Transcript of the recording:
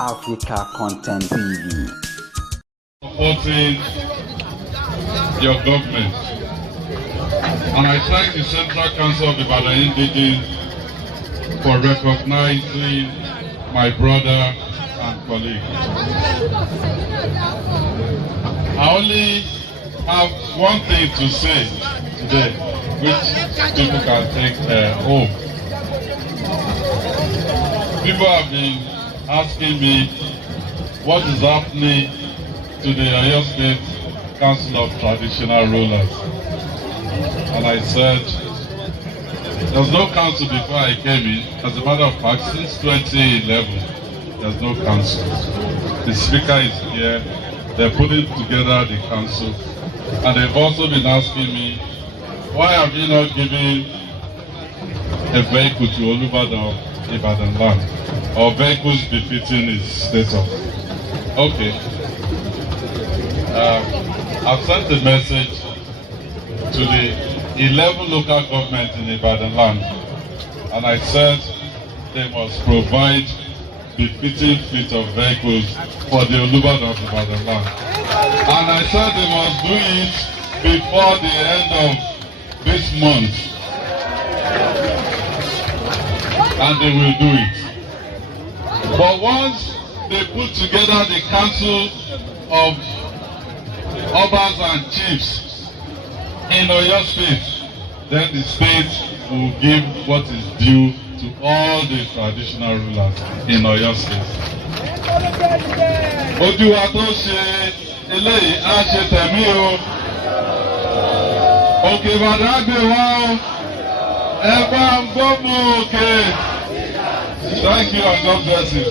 Africa Content TV. Supporting your government. And I thank the Central Council of Olubadan for recognizing my brother and colleague. I only have one thing to say today, which people can take home. People have been asking me what is happening to the Oyo State Council of Traditional Rulers. And I said, there's no council before I came in. As a matter of fact, since 2011, there's no council. The speaker is here. They're putting together the council. And they've also been asking me, why have you not given a vehicle to Olubadan and Olubadan land, or vehicles befitting his status? Okay. I've sent a message to the 11 local governments in Ibadan land, and I said they must provide befitting fleet of vehicles for the Olubadan and Olubadan land. And I said they must do it before the end of this month. And they will do it. But once they put together the council of Obas and Chiefs in Oyo State, then the state will give what is due to all the traditional rulers in Oyo State. Ojú wa tó ṣe eléyìí á ṣe tẹ̀mí o. Òkè Ìbàdàn gbé wá o. Ẹ bá ń gbọ́ mú òkè. Thank you and God bless you.